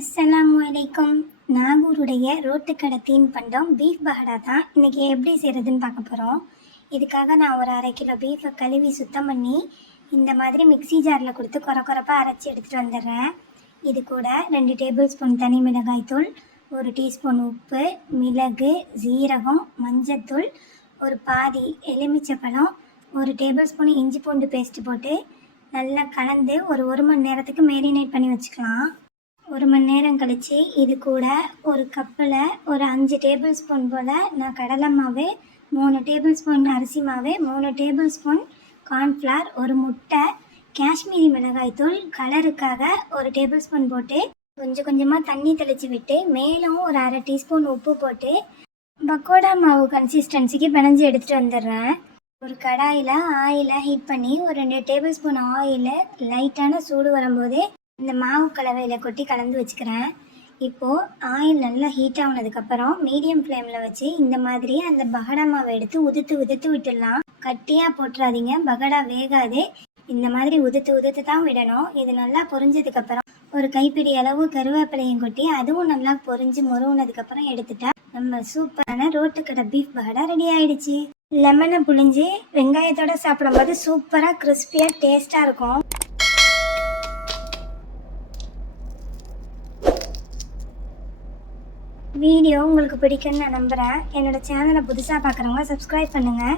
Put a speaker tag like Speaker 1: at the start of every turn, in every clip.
Speaker 1: அஸ்ஸலாமு வலைக்கும் நாகூருடைய ரோட்டு கடை தீன் பண்டம் பீஃப் பஹடா தான். இன்றைக்கி எப்படி செய்கிறதுன்னு பார்க்க போகிறோம் இதுக்காக நான் ஒரு அரை கிலோ பீஃபை கழுவி சுத்தம் பண்ணி இந்த மாதிரி மிக்ஸி ஜாரில் கொடுத்து குறை குறைப்பாக அரைச்சி எடுத்துகிட்டு வந்துடுறேன். இது கூட ரெண்டு டேபிள் ஸ்பூன் தனி மிளகாய்த்தூள் ஒரு டீஸ்பூன் உப்பு மிளகு ஜீரகம் மஞ்சத்தூள் ஒரு பாதி எலுமிச்சப்பழம் ஒரு டேபிள் ஸ்பூன் இஞ்சி பூண்டு பேஸ்ட்டு போட்டு நல்லா கலந்து ஒரு ஒரு மணி நேரத்துக்கு மேரினேட் பண்ணி வச்சுக்கலாம். ஒரு மணி நேரம் கழித்து இது கூட ஒரு கப்பில் ஒரு அஞ்சு டேபிள் ஸ்பூன் போல் நான் கடலை மாவு மூணு டேபிள் ஸ்பூன் அரிசி மாவு மூணு டேபிள் ஸ்பூன் கார்ன்ஃப்ளவர் ஒரு முட்டை காஷ்மீரி மிளகாய் தூள் கலருக்காக ஒரு டேபிள் ஸ்பூன் போட்டு கொஞ்சம் கொஞ்சமாக தண்ணி தெளித்து விட்டு மேலும் ஒரு அரை டீஸ்பூன் உப்பு போட்டு பக்கோடா மாவு கன்சிஸ்டன்சிக்கு பிணைஞ்சு எடுத்துகிட்டு வந்துடுறேன். ஒரு கடாயில் ஆயிலை ஹீட் பண்ணி ஒரு ரெண்டு டேபிள் ஸ்பூன் ஆயிலை லைட்டான சூடு வரும்போதே இந்த மாவு கலவையில் கொட்டி கலந்து வச்சுக்கிறேன். இப்போது ஆயில் நல்லா ஹீட் ஆனதுக்கப்புறம் மீடியம் ஃப்ளேமில் வச்சு இந்த மாதிரி அந்த பகடா மாவை எடுத்து உதுத்து உதுத்து விட்டுடலாம். கட்டியாக போட்டுறாதீங்க. பகடா வேகாது. இந்த மாதிரி உதுத்து உதுத்து தான் விடணும். இது நல்லா பொரிஞ்சதுக்கப்புறம் ஒரு கைப்பிடி அளவு கருவேப்பிலையும் கொட்டி அதுவும் நல்லா பொரிஞ்சு முருவுனதுக்கப்புறம் எடுத்துட்டா நம்ம சூப்பரான ரோட்டுக்கடை பீஃப் பகடா ரெடி ஆயிடுச்சு. லெமனை புழிஞ்சு வெங்காயத்தோட சாப்பிடும்போது சூப்பராக கிறிஸ்பியாக டேஸ்ட்டாக இருக்கும். வீடியோ உங்களுக்கு பிடிக்கும்னு நான் நம்புகிறேன் என்னோட சேனலை புதுசாக பார்க்குறவங்க சப்ஸ்கிரைப் பண்ணுங்கள்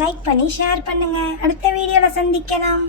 Speaker 1: லைக் பண்ணி ஷேர் பண்ணுங்கள் அடுத்த வீடியோவில் சந்திக்கலாம்.